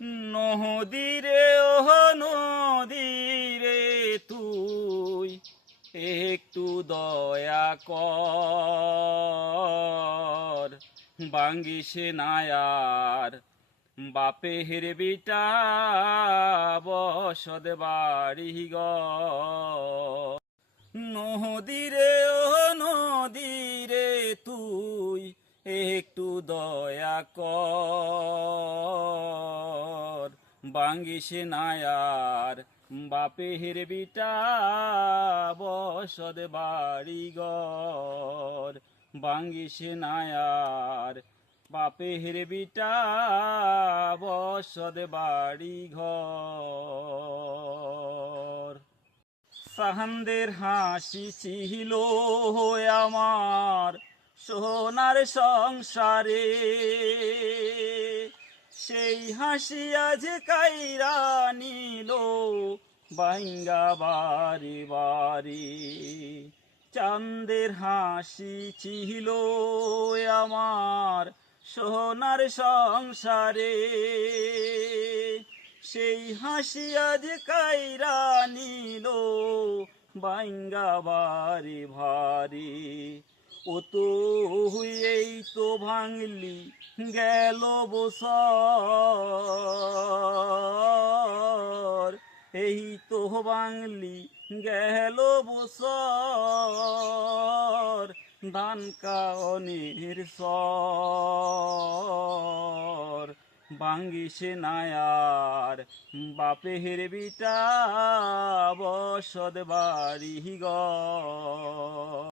নদীরে ও নদীরে তুই একটু দয়া কর, বাঙ্গিসে নায়ার বাপের বিটা বসদ বাড়ি ঘর। নদীরে ও নদীরে তুই একটু দয়া কর, বাঙ্গিসে নায়ার বাপের বিটা বসদ বাড়ি ঘর। বাঙ্গিসে নায়ার বাপের বিটা বসদ বাড়ি ঘর। চাঁদের হাসি ছিল আমার সোনার সংসারে, সেই হাসি আজ কাইরা নিল ভাঙ্গা বাড়ি বাড়ি। চাঁদের হাসি ছিল আমার সোনার সংসারে, সেই হাসি আজ কাইরা নিল ভাঙ্গা বাড়ি ভারি। ও তো এই তো ভাঙলি গেল বছর, এই তো ভাঙলি গেল বছর, ধান কাওনের সর। বাঙ্গিসে নায়ার বাপের বিটা বসদ বাড়ি ঘর।